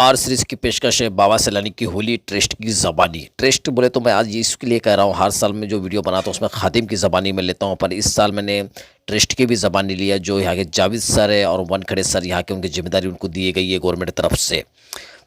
R series की पेशकश है बाबा सैलानी की होली ट्रस्ट की ज़बानी। ट्रस्ट बोले तो मैं आज ये इसके लिए कह रहा हूँ, हर साल में जो वीडियो बनाता हूँ उसमें खादिम की ज़बानी में लेता हूँ, पर इस साल मैंने ट्रस्ट की भी ज़बानी लिया। जो यहाँ के जावेद सर है और वनखड़े सर, यहाँ के उनकी जिम्मेदारी उनको दी गई है गवर्नमेंट की तरफ से।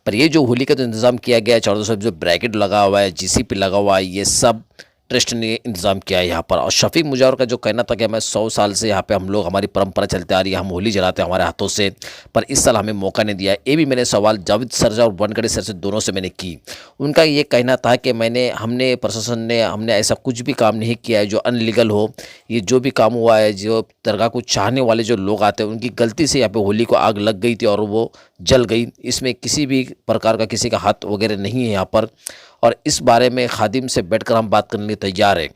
पर ये जो होली का जो इंतज़ाम किया गया है, चारों तरफ जो ब्रैकेट लगा हुआ है, जीसीपी लगा हुआ है, ये सब ट्रस्ट ने इंतज़ाम किया है यहाँ पर। और शफीक मुजावर का जो कहना था कि मैं 100 साल से यहाँ पे हम लोग, हमारी परंपरा चलती आ रही है, हम होली जलाते हैं हमारे हाथों से, पर इस साल हमें मौका नहीं दिया। ये भी मैंने सवाल जावेद सर से और वनखड़े सर से दोनों से मैंने की। उनका ये कहना था कि हमने प्रशासन ने हमने ऐसा कुछ भी काम नहीं किया है जो अनलीगल हो। ये जो भी काम हुआ है, जो दरगाह को चाहने वाले जो लोग आते हैं उनकी गलती से यहाँ पे होली को आग लग गई थी और वो जल गई। इसमें किसी भी प्रकार का किसी का हाथ वगैरह नहीं है यहाँ पर। और इस बारे में खादिम से बैठकर हम बात करने के लिए तैयार हैं।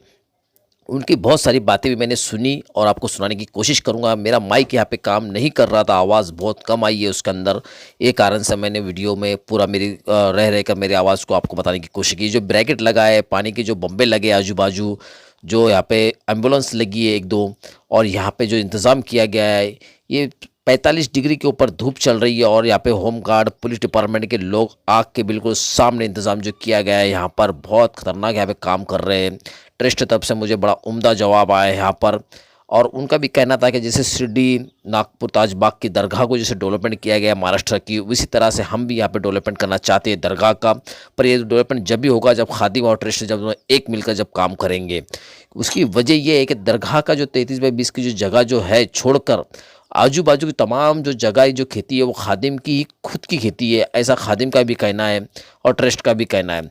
उनकी बहुत सारी बातें भी मैंने सुनी और आपको सुनाने की कोशिश करूंगा। मेरा माइक यहाँ पे काम नहीं कर रहा था, आवाज़ बहुत कम आई है उसके अंदर। ये कारण से मैंने वीडियो में पूरा मेरी रह कर मेरी आवाज़ को आपको बताने की कोशिश की। जो ब्रैकेट लगा है, पानी के जो बम्बे लगे आजू बाजू, जो यहाँ पे एम्बुलेंस लगी है एक दो, और यहाँ पे जो इंतज़ाम किया गया है, ये 45 डिग्री के ऊपर धूप चल रही है और यहाँ पे होम गार्ड, पुलिस डिपार्टमेंट के लोग आग के बिल्कुल सामने इंतज़ाम जो किया गया है यहाँ पर, बहुत खतरनाक यहाँ पे काम कर रहे हैं। ट्रस्ट तरफ से मुझे बड़ा उम्दा जवाब आया है यहाँ पर। और उनका भी कहना था कि जैसे शिरडी, नागपुर, ताजबाग की दरगाह को जैसे डेवलपमेंट किया गया महाराष्ट्र की, उसी तरह से हम भी यहाँ पे डेवलपमेंट करना चाहते हैं दरगाह का। पर ये डेवलपमेंट जब भी होगा जब खादिम और ट्रस्ट जब दोनों एक मिलकर जब काम करेंगे। उसकी वजह ये है कि दरगाह का जो 33/20 की जो जगह जो है छोड़कर आजू बाजू की तमाम जो जगह जो खेती है वो खादिम की ही खुद की खेती है, ऐसा खादिम का भी कहना है और ट्रस्ट का भी कहना है।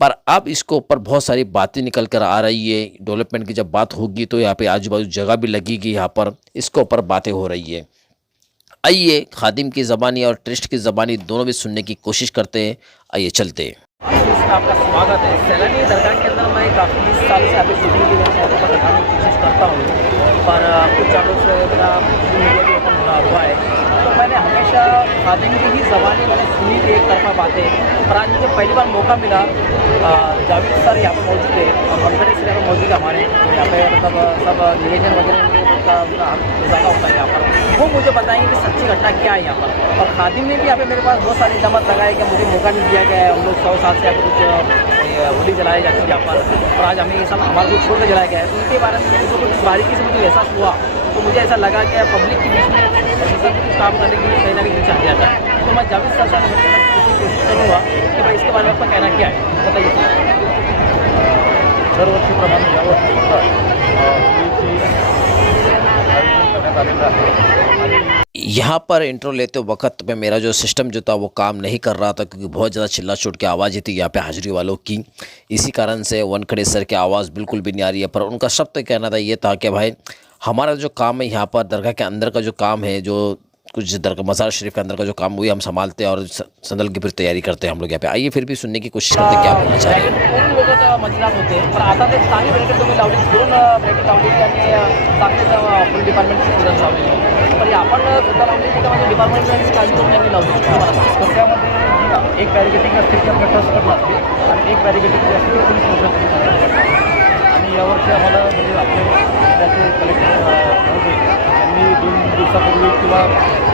पर अब इसके ऊपर बहुत सारी बातें निकल कर आ रही है। डेवलपमेंट की जब बात होगी तो यहाँ पे आजू बाजू जगह भी लगेगी, यहाँ पर इसके ऊपर बातें हो रही है। आइए खादिम की ज़बानी और ट्रस्ट की ज़बानी दोनों भी सुनने की कोशिश करते हैं। आइए चलते हैं। इसमें आपका स्वागत है। सैलानी दरगाह के अंदर मैं काफ़ी 20 साल से अभी शूटिंग की वजह से आपको दिखाने की कोशिश करता हूँ, पर कुछ सालों से मेरा मीडिया भी ओपन हुआ है, तो मैंने हमेशा खादिम की ही ज़बानी मैंने सुनी थी, एक तरफा बातें। पर आज मुझे पहली बार मौका मिला, जावेद सर यहाँ पर मौजूद है और वनखड़े सर यहाँ पर मौजूद है हमारे, यहाँ पे मतलब सब निवेदन वगैरह का ज़्यादा होता है यहाँ पर, वो मुझे बताएंगे कि सच्ची घटना क्या है यहाँ पर। और खादिम ने भी यहाँ पे मेरे पास बहुत सारी जमत लगाए कि मुझे मौका नहीं दिया गया है, हम लोग 100 साल से यहाँ पर कुछ होली जलाई जाती है यहाँ पर, और आज हमें ये सब हमारे को छोड़ कर जलाया गया है। तो उनके बारे में मुझे कुछ बारीकी से मुझे एहसास हुआ, तो मुझे ऐसा लगा कि पब्लिक के बीच में प्रशासन को कुछ काम करने के लिए कहीं ना कहीं पीछे हट जाता है। तो मैं जावेद सर से कोशिश करूँगा कि भाई इसके बारे में आपका कहना क्या है, बताइए। दरवर्षीप्रमाणे यावर्षी सुद्धा होळीची आयोजन करण्यात आलेलं आहे। यहाँ पर इंट्रो लेते वक्त में मेरा जो सिस्टम जो था वो काम नहीं कर रहा था, क्योंकि बहुत ज़्यादा चिल्ला चोट की आवाज़ थी यहाँ पे हाजिरी वालों की। इसी कारण से वनखड़े सर की आवाज़ बिल्कुल भी नहीं आ रही है। पर उनका शब्द कहना था ये था कि भाई हमारा जो काम है यहाँ पर दरगाह के अंदर का जो काम है, जो कुछ दरगाह मज़ार शरीफ के अंदर का जो काम वही हम संभालते हैं और संदल की फिर तैयारी करते हैं हम लोग यहाँ पे। आइए फिर भी सुनने की कोशिश करते हैं क्या बोलना चाह रहे हैं। दोन लोकांचा मंजुनात होते, पण आता ते चांगली ब्रॅकेट तुम्ही लावली, 2 ब्रॅकेट लावली आणि चांगले फुल डिपार्टमेंटचे स्टुडंट लावले, पण आपण सुद्धा लावली की म्हणजे डिपार्टमेंट काळजी करून यांनी लावली तर त्यामध्ये एक बॅरिगेटिंग असते ती आपल्या ट्रस्टकडून असते आणि एक बॅरिगेटिंग असते ती पोलीस प्रशासनाकडून असते। आणि यावर्षी आम्हाला म्हणजे आपले जिल्ह्याचे कलेक्टर होते, त्यांनी 2 दिवसापूर्वी किंवा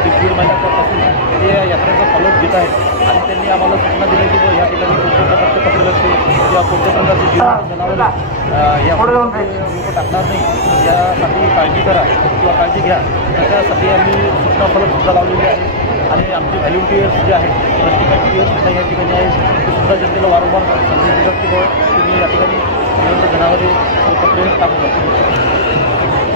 1-1.5 महिन्यापासून ते यात्रेचा फॉलोअप घेत आहेत आणि त्यांनी आम्हाला सूचना दिली की या ठिकाणी कोणत्या प्रकारचे कपडे लागते किंवा कोणत्या प्रकारचे जनावरे या लोक टाकणार नाही, यासाठी काळजी करा किंवा काळजी घ्या, त्याच्यासाठी आम्ही सूचना फलकसुद्धा लावलेली आहे। आणि आमचे व्हॉलंटियर्स जे आहेत, प्रत्येकाची सुद्धा या ठिकाणी आहेत, ते सुद्धा जनतेला वारंवार संदेश देतात की तुम्ही या ठिकाणी जनावरे कपडे टाकू शकता।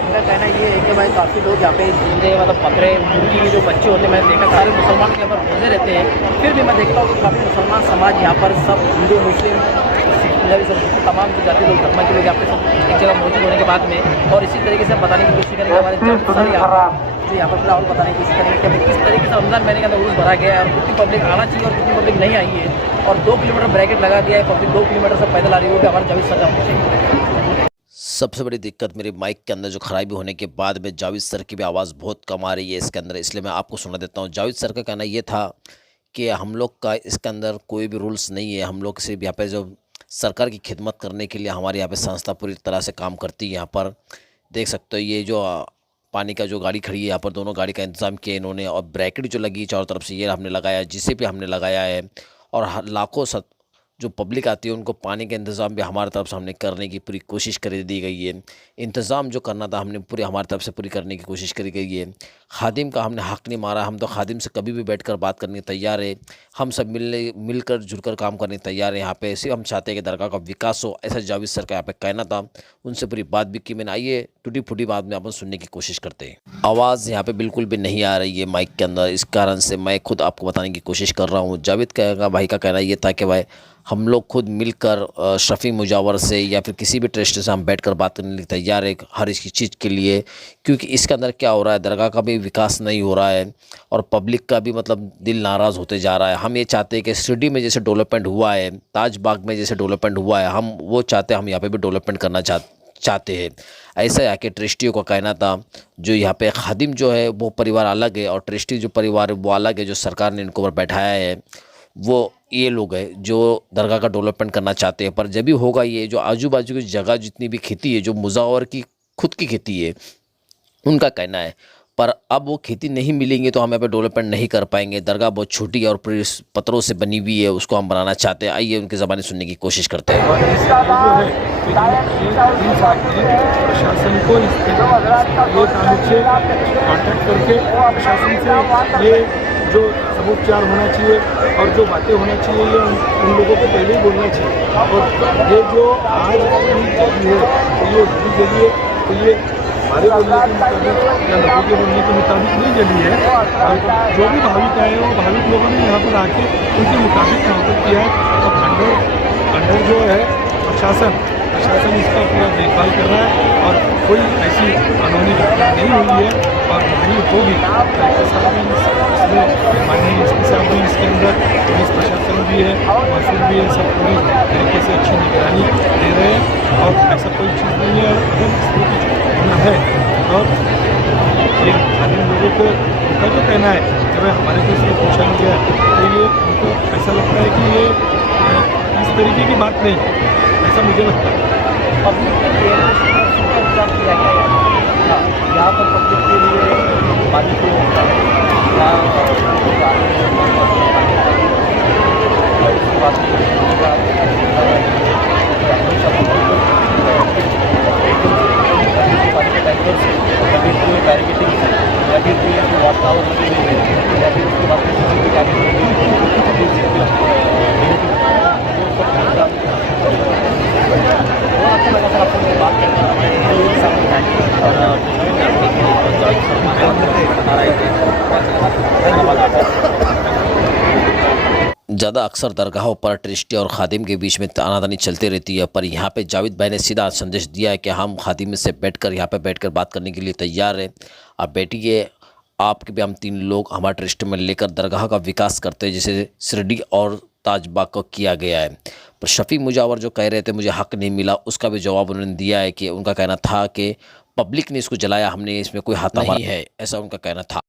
उनका कहना ये है कि भाई काफ़ी लोग यहाँ पे जिंदे मतलब बकरे मुर्गी के जो बच्चे होते हैं, मैंने देखा सारे मुसलमान के यहाँ पर रोजे रहते हैं, फिर भी मैं देखता हूँ कि काफ़ी मुसलमान समाज यहाँ पर सब हिंदू मुस्लिम पंजाबी सब तमाम जाति लोग धर्म के लोग यहाँ पे सब एक जगह मौजूद होने के बाद में, और इसी तरीके से बताने की कोशिश करेंगे हमारे सर यहाँ पर और बताने की कोशिश करेंगे कि किस तरीके से रमज़ान महीने का उर्स भरा गया है और कितनी पब्लिक आना चाहिए और कितनी पब्लिक नहीं आई है, और 2 किलोमीटर ब्रैकेट लगा दिया है, पब्लिक 2 किलोमीटर से पैदल आ रही होगी, हमारे जावेद सर पूछेंगे। सबसे बड़ी दिक्कत मेरे माइक के अंदर जो खराबी होने के बाद में जावेद सर की भी आवाज़ बहुत कम आ रही है इसके अंदर, इसलिए मैं आपको सुना देता हूँ। जावेद सर का कहना ये था कि हम लोग का इसके अंदर कोई भी रूल्स नहीं है, हम लोग सिर्फ यहाँ पे जो सरकार की खिदमत करने के लिए हमारे यहाँ पे संस्था पूरी तरह से काम करती है यहाँ पर, देख सकते हो ये जो पानी का जो गाड़ी खड़ी है यहाँ पर दोनों गाड़ी का इंतज़ाम किया इन्होंने, और ब्रैकेट जो लगी चारों तरफ से ये हमने लगाया, जिसे भी हमने लगाया है। और लाखों जो पब्लिक आती है उनको पानी का इंतज़ाम भी हमारी तरफ से हमने करने की पूरी कोशिश कर दी गई है। इंतज़ाम जो करना था हमने पूरी हमारी तरफ से पूरी करने की कोशिश करी गई है। खादिम का हमने हक़ नहीं मारा, हम तो खादिम से कभी भी बैठकर बात करने तैयार है। हम सब मिलकर जुलकर काम करने तैयार है। यहाँ पे सिर्फ हम चाहते हैं कि दरगाह का विकास हो, ऐसा जावेद सर का यहाँ पे कहना था। उनसे पूरी बात भी की मैंने। आइए टूटी फूटी बात में अपन सुनने की कोशिश करते हैं। आवाज़ यहाँ पे बिल्कुल भी नहीं आ रही है माइक के अंदर, इस कारण से मैं खुद आपको बताने की कोशिश कर रहा हूँ। जावेद भाई का कहना ये था कि भाई हम लोग खुद मिलकर शफ़ी मुजावर से या फिर किसी भी ट्रस्ट से हम बैठकर बात करने के लिए तैयार है हर इस चीज़ के लिए, क्योंकि इसके अंदर क्या हो रहा है, दरगाह का भी विकास नहीं हो रहा है और पब्लिक का भी मतलब दिल नाराज़ होते जा रहा है। हम ये चाहते हैं कि शिरडी में जैसे डेवलपमेंट हुआ है, ताज बाग में जैसे डेवलपमेंट हुआ है, हम वो चाहते हैं, हम यहाँ पे भी डेवलपमेंट करना चाहते हैं। ऐसा यहाँ के ट्रस्टियों का कहना था। जो यहाँ पे खादिम जो है वो परिवार अलग है और ट्रस्टी जो परिवार है वो अलग है। जो सरकार ने इनको बैठाया है वो ये लोग हैं जो दरगाह का डेवलपमेंट करना चाहते हैं। पर जब भी होगा ये जो आजू बाजू की जगह जितनी भी खेती है, जो मुजावर की खुद की खेती है, उनका कहना है, पर अब वो खेती नहीं मिलेंगे तो हम यहाँ पे डेवलपमेंट नहीं कर पाएंगे। दरगाह बहुत छोटी है और पूरी पत्थरों से बनी हुई है, उसको हम बनाना चाहते हैं। आइए उनकी ज़बानी सुनने की कोशिश करते हैं। और इसका जो है प्रशासन को ये ताल्लुक से कॉन्टैक्ट करके प्रशासन से ये जो समुपचार होना चाहिए और जो बातें होना चाहिए ये उन लोगों को पहले ही बोलना चाहिए। और ये जो आज जली है तो ये जली जली है तो ये हमारे बोलने के मुताबिक या लोगों के बोलने के मुताबिक नहीं जली है। और जो भी भाविक आए वो भाविक लोगों ने यहाँ पर आके उनके मुताबिक काउंटर किया है। और अंडर जो है प्रशासन इसका पूरा देखभाल कर रहा है और कोई ऐसी कानूनी घटना नहीं हुई है और नहीं होगी। इसमें माननीय एसपी साहब भी इसके अंदर, पुलिस प्रशासन भी है, महसूल भी है, सब पूरी तरीके से अच्छी निगरानी दे रहे हैं और ऐसा कोई चीज़ नहीं है। और अगर इसमें कुछ होना है और ये स्थानीय लोगों को उनका जो कहना है जब हमारे को इसमें पूछा गया तो ये उनको ऐसा लगता है कि ये इस तरीके की बात नहीं, ऐसा मुझे लगता है। पब्लिक के लिए इंतजाम किया गया है यहाँ पर पब्लिक के लिए पानी की व्यवस्था है बैरिकेटिंग है या फिर कोई वॉच टावर लगी हुई है या फिर उसके बाद अच्छा लगा सर आपसे बात करना ज़्यादा अक्सर दरगाहों पर ट्रस्टी और खादिम के बीच में तानातानी चलती रहती है, पर यहाँ पे जावेद भाई ने सीधा संदेश दिया है कि हम खादिम से बैठकर यहाँ पे बैठकर बात करने के लिए तैयार हैं। आप बैठिए, आपके भी हम 3 लोग हमारे ट्रस्ट में लेकर दरगाह का विकास करते हैं जैसे शिरडी और ताज बाग को किया गया है। पर शफ़ी मुजावर जो कह रहे थे मुझे हक़ नहीं मिला, उसका भी जवाब उन्होंने दिया है कि उनका कहना था कि पब्लिक ने इसको जलाया, हमने इसमें कोई हाथ नहीं है, ऐसा उनका कहना था।